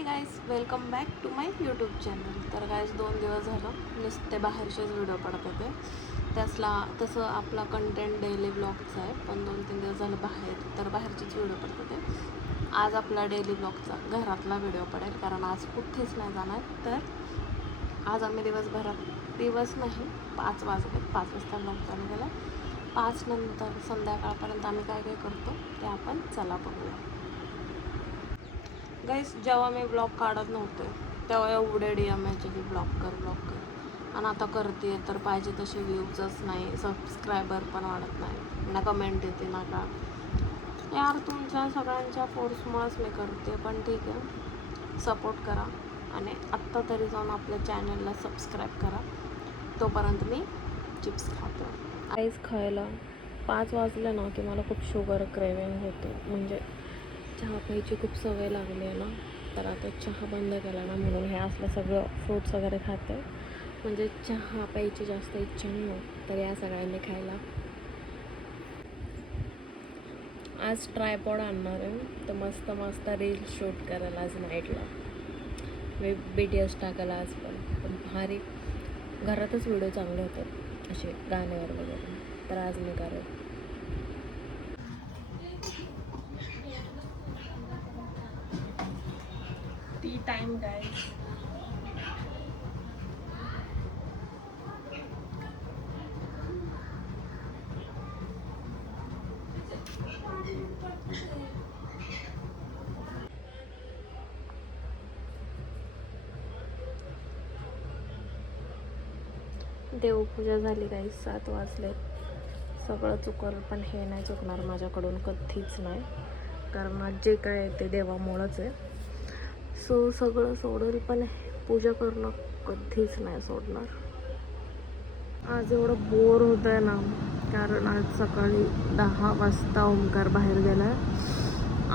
High guys, welcome back to my YouTube channel. तर guys 2 दिवस झालं नुसते बाहेरचेच व्हिडिओ पडत होते. तसं आपला कंटेंट डेली ब्लॉगचा आहे, पण 2-3 दिवस झालं बाहेरचेच व्हिडिओ पडत होते. आज आपला डेली ब्लॉगचा घरातला व्हिडिओ पडेल, कारण आज कुठेच नाही जाणार. तर आज आम्ही दिवस नाही 5 वाजले, 5 वाजता ब्लॉग चालू केला. 5 नंतर संध्याकाळपर्यंत आम्ही काय काय करतो ते आपण चला बघूया. गाईस, जेव्हा मी ब्लॉग काढत नव्हते तेव्हा एवढे DM यायचे की ब्लॉग कर. आणि आता करते तर पाहिजे तसे व्ह्यूजच नाही, सबस्क्रायबर पण वाढत नाही, ना कमेंट येते ना का. यार, तुमच्या सगळ्यांच्या फोर्समुळेच मी करते, पण ठीक आहे, सपोर्ट करा आणि आत्ता तरी जाऊन आपल्या चॅनलला सबस्क्राईब करा. तोपर्यंत मी चिप्स खातो. आईस खायला 5 वाजले ना की मला खूप शुगर क्रेविंग होते. म्हणजे चहा प्यायची खूप सवय लागली आहे ना, तर आता चहा बंद केला ना, म्हणून हे असलं सगळं फ्रूट्स वगैरे खाते. म्हणजे चहा प्यायची जास्त इच्छा नाही होत, तर या सगळ्यांनी खायला. आज ट्रायपॉड आणणार आहे, तर मस्त मस्त रील शूट करायला आज नाईटला. मी BTS टाकायला आज पण भारी घरातच व्हिडिओ चांगले होतात असे गाण्यावर वगैरे, तर आज मी करेन. T time guys. देवपूजा झाली गाईस, 7 वाजले. सगळं चुकल, पण हे नाही चुकणार माझ्याकडून कधीच नाही, कारण आज जे काय आहे ते देवामुळंच आहे. सो सगळं सोडेल, पण पूजा करणं कधीच नाही सोडणार. आज एवढं बोर होत आहे ना, कारण आज सकाळी 10 वाजता ओमकार बाहेर गेला आहे.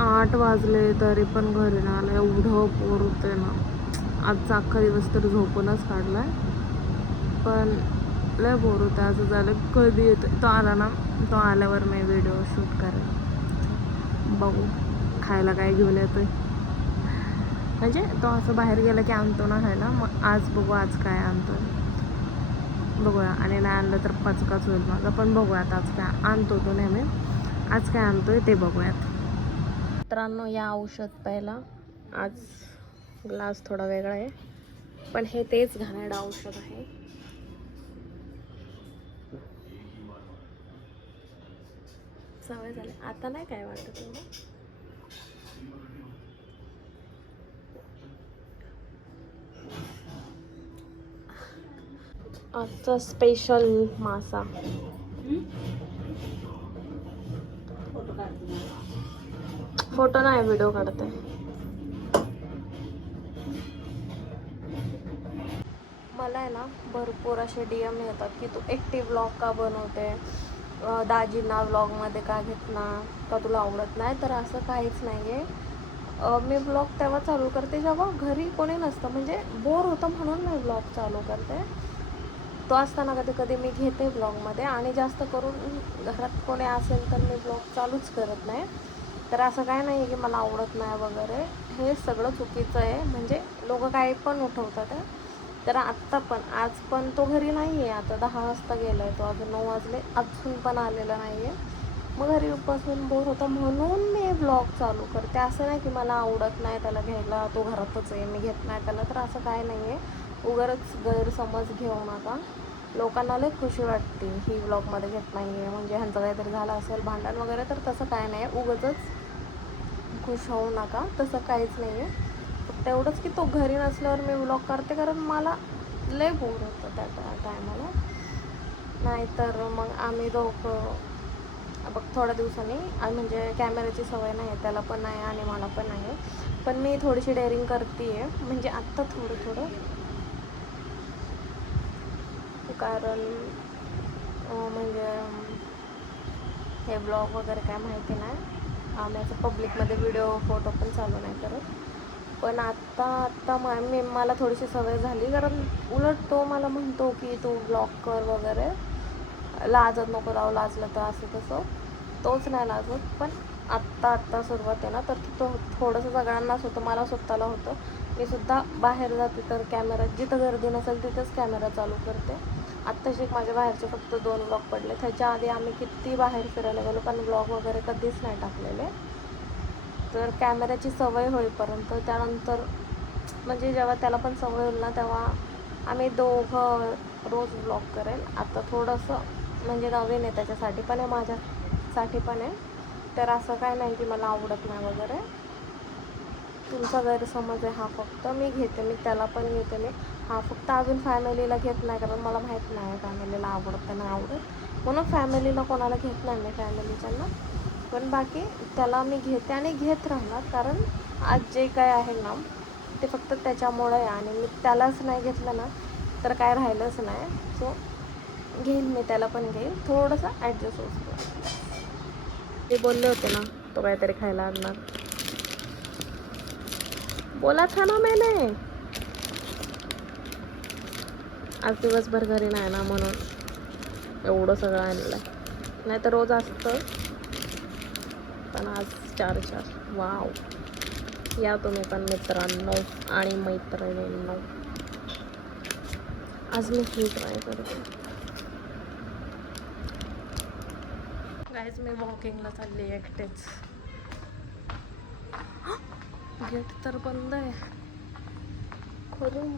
8 वाजले तरी पण घरी ना आला. एवढं बोर होतं आहे ना. आजचा अख्खा दिवस तर झोपूनच काढला आहे, पण लय बोर होतं. असं झालं कधी येतं तो आला ना, तो आल्यावर मी व्हिडिओ शूट करेन. बघू खायला काय घेऊन येतोय. म्हणजे तो असं बाहेर गेला की आणतो ना खायला, मग आज बघू आज काय आणतो बघूया. आणि नाही आणलं तर पचकाच होईल माझा, पण बघूयात आज काय आणतो तो नेहमी. आज काय आणतोय ते बघूयात. मित्रांनो, या औषध प्यायला आज ग्लास थोडा वेगळा आहे, पण हे तेच घाणेरडं औषध आहे. सवय झाली आता, नाही काय वाटत एवढं. आजचा स्पेशल मासा. फोटो नाही, व्हिडिओ काढते. मला आहे ना भरपूर असे DM येतात की तू एकटी व्लॉग का बनवते, दाजींना व्लॉगमध्ये का घेतला, का तुला आवडत नाही. तर असं काहीच नाही आहे. मी व्लॉग तेव्हा चालू करते जेव्हा घरी कोणी नसतं, म्हणजे बोर होतं म्हणून मी व्लॉग चालू करते. तो असताना कधी कधी मी घेते व्लॉगमध्ये, आणि जास्त करून घरात कोणी असेल तर मी व्लॉग चालूच करत नाही. तर असं काय नाही आहे की मला आवडत नाही वगैरे, हे सगळं चुकीचं आहे. म्हणजे लोक काही पण उठवतात आहे. तर आत्ता पण आज पण तो घरी नाही आहे. आता 10 वाजता गेला आहे तो, अजून 9 वाजले, अजून पण आलेला नाही आहे. मग घरी बसून बोर होतं म्हणून मी ब्लॉग चालू करते. असं नाही की मला आवडत नाही त्याला घ्यायला, तो घरातच आहे मी घेत नाही त्याला, तर असं काय नाही आहे. उगाच गैरसमज घेऊ नका. लोकांना लई खुशी वाटते ही व्लॉगमध्ये घेत नाही आहे म्हणजे ह्यांचं काहीतरी झालं असेल भांडण वगैरे, तर तसं काय नाही आहे. उगाचच खुश होऊ नका, तसं काहीच नाही आहे. फक्त एवढंच की तो घरी नसल्यावर मी व्लॉग करते, कारण मला लय बोर होतं त्या टायमाला. नाहीतर मग आम्ही दोघं बघ थोड्या दिवसांनी, म्हणजे कॅमेऱ्याची सवय नाही आहे त्याला पण नाही आणि मला पण नाही आहे, पण मी थोडीशी डेअरिंग करते आहे. म्हणजे आत्ता थोडं थोडं, कारण म्हणजे हे ब्लॉग वगैरे काय माहिती नाही. आम्ही असं पब्लिकमध्ये व्हिडिओ फोटो पण चालू नाही करत. पण आत्ता मला थोडीशी सवय झाली, कारण उलट तो मला म्हणतो की तू ब्लॉग कर वगैरे, लाजत नको लावू, लाजलं तर असं तसं. तोच नाही लाजत, पण आत्ता सुरुवात आहे ना, तर थोडंसं सगळ्यांनाच होतं, मला स्वतःला होतं. मी सुद्धा बाहेर जाते तर कॅमेरा जिथं गर्दी नसेल तिथंच कॅमेरा चालू करते. आत्ताशी माझ्या बाहेरचे फक्त 2 व्लॉग पडले. त्याच्या आधी आम्ही किती बाहेर फिरायला गेलो, पण व्लॉग वगैरे कधीच नाही टाकलेले. तर कॅमेऱ्याची सवय होईपर्यंत, त्यानंतर म्हणजे जेव्हा त्याला पण सवय होईल ना, तेव्हा आम्ही दोघं रोज व्लॉग करेल. आता थोडंसं म्हणजे नवीन आहे, त्याच्यासाठी पण आहे, माझ्यासाठी पण आहे. तर असं काय नाही की मला आवडत नाही वगैरे, तुमचा गैरसमज आहे हा. फक्त मी घेते, मी त्याला पण घेते मी. हा फक्त अजून फॅमिलीला घेत नाही, कारण मला माहीत नाही फॅमिलीला आवडतं नाही आवडत, म्हणून फॅमिलीला कोणाला घेत नाही मी फॅमिलीच्यांना. पण बाकी त्याला मी घेते आणि घेत राहणार, कारण आज जे काय आहे ना ते फक्त त्याच्यामुळे आहे. आणि मी त्यालाच नाही घेतलं ना तर काय राहिलंच नाही. सो घेईन मी त्याला पण घेईन, थोडंसं ॲडजस्ट होतं. ते बोलले होते ना तो काहीतरी खायला आणणार, बोला था ना मैंने. आज दिवसभर घरी नाही ना, म्हणून एवढं सगळं आणलं. नाही तर रोज असतं, पण आज 4 वाव. या तुम्ही पण मित्रांनो आणि मैत्रिणींनो, आज मी हे ट्राय करते. गाईज मी वॉकिंगला चालली एकटेच. गेट तर बंद आहे. करून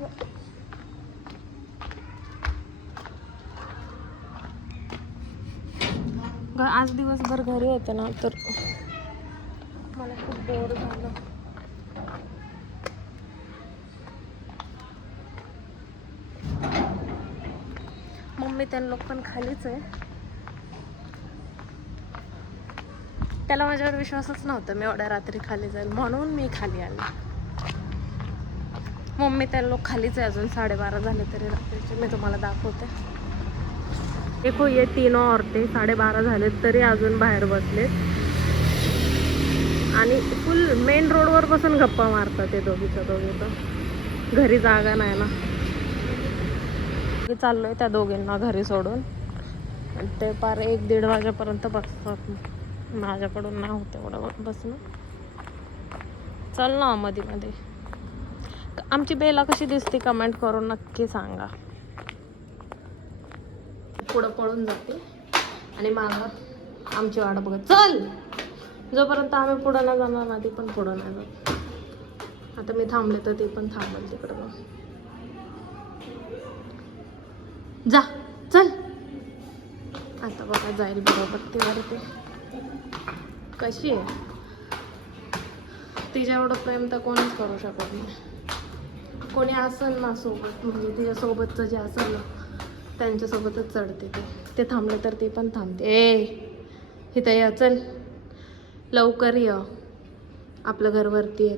आज दिवसभर घरी होते ना, तर मला खूप बोर झालं. मम्मी त्यांना लोक पण खालीच आहे. त्याला माझ्यावर विश्वासच नव्हता मी एवढ्या रात्री खाली जाईल, म्हणून मी खाली आले. मम्मी त्याला लोक खालीच आहे अजून, 12:30 झाले तरी रात्रीचे. मी तुम्हाला दाखवते. देखो ये 3 औरतें 12:30 झाले तरी अजून बाहेर बसलेत आणि फुल मेन रोडवर बसून गप्पा मारतात ते दोघीच्या दोघी. तर घरी जागा नाही ना, चाललोय त्या दोघींना घरी सोडून. ते पार 1-1:30 वाजेपर्यंत बसतात. माझ्याकडून नाही होत एवढं बसणं. चल ना मध्ये मध्ये. आमची बेला कशी दिसते कमेंट करून नक्की सांगा. पुढं पळून जाते आणि मागं आमची वाट बघत चल. जोपर्यंत आम्ही पुढं नाही जाणार ना ती पण पुढं नाही जात. आता मी थांबले तर ती पण थांबल तिकडं. जा चल. आता बघा जाईल बरोबर ती वरती. कशी आहे, तिच्या एवढं प्रेम तर कोणीच करू शकत नाही. कोणी असेल ना सोबत, म्हणजे तिच्यासोबतचं जे असेल ना त्यांच्यासोबतच चढते ते थांबले तर ती पण थांबते. इथं या चल लवकर ये, आपलं घर वरती आहे.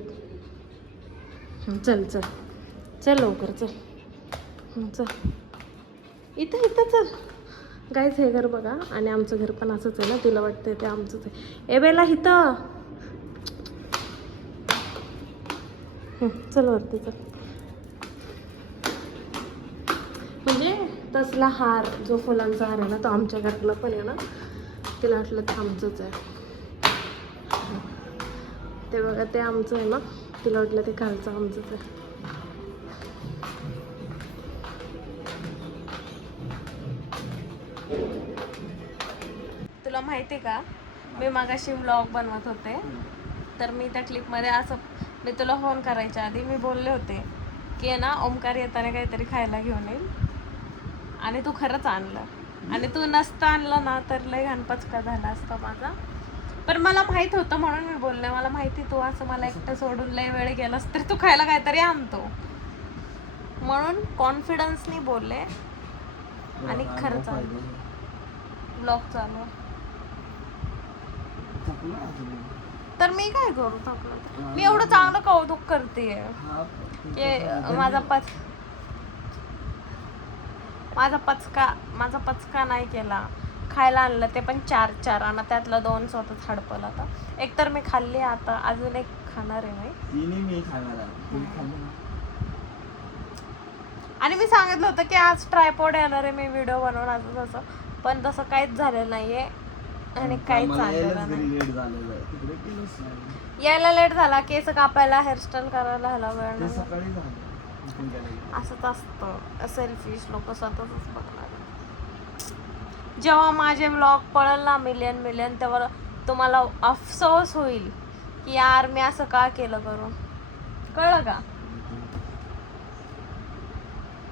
चल चल चल लवकर चल चल. इथं चल. गाईज हे घर बघा, आणि आमचं घर पण असंच आहे ना, तिला वाटतं ते आमचंच आहे. ए बेला इथं चल वरती चल. म्हणजे तसला हार जो फुलांचा हार आहे ना तो आमच्या घरातला पण आहे ना, तिला वाटलं ते आमचंच आहे. ते बघा ते आमचं आहे ना, तिला वाटलं ते खालचं आमचंच आहे. तुला माहिती आहे का, मी मगाशी व्लॉग बनवत होते, तर मी त्या क्लिपमध्ये असं, मी तुला फोन करायच्या आधी मी बोलले होते की ना ओमकार येताना काहीतरी खायला घेऊन येईल, आणि तू खरंच आणलं. आणि तू नसता आणलं ना तर लय घाणपचका झाला असता माझा. पण मला माहित होतं म्हणून मी बोलले. मला माहिती तू असं मला एकटं सोडून लय वेळ गेलास तर तू खायला काहीतरी आणतो, म्हणून कॉन्फिडन्सनी बोलले. आणि खरंच ब्लॉग चालू तर मी काय करू थकलं. मी एवढं चांगलं कौतुक करते की माझा पचका नाही केला. खायला आणलं ते पण 4 आणि त्यातला 2 स्वतःच हडपला होता. एक तर मी खाल्ली, आता अजून एक खाणार आहे मी. आणि मी सांगितलं होतं की आज ट्रायपॉड येणार आहे, मी व्हिडिओ बनवून असं तसं, पण तसं काहीच झालेलं नाहीये. आणि काहीच मला आणलेलं यायलाच नाही. घरी लेट झालेलं आहे तिकडे गेलोच नाही. यायला लेट झाला, केस कापायला, हेअरस्टाईल करायला ह्याला वेळ ते नाही. सकाळी झालं इथून गेलं. असंच असतं, सेल्फिश लोक स्वतःच बघणार. जेव्हा माझे व्लॉग पळेल ना मिलियन तेव्हा तुम्हाला अफसोस होईल की यार मी असं का केलं करून. कळलं का?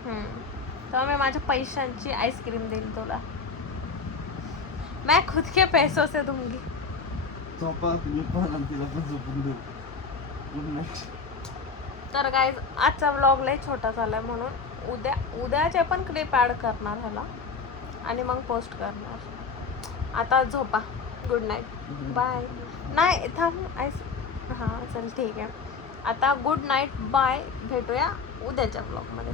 तेव्हा मी माझ्या पैशांची आईस्क्रीम देईल तुला. मैं खुद के पैसों से दूंगी. झोपा तुम्ही पण आणि तिला पण झोपून देऊ. Good night. तर गाईज आजचा व्लॉग लय छोटा झालाय म्हणून उद्याचे पण क्लिप ॲड करणार ह्याला आणि मग पोस्ट करणार. आता झोपा. Good night. बाय. नाही थांब हां चल ठीक आहे. आता गुड नाईट बाय. भेटूया उद्याच्या व्लॉगमध्ये.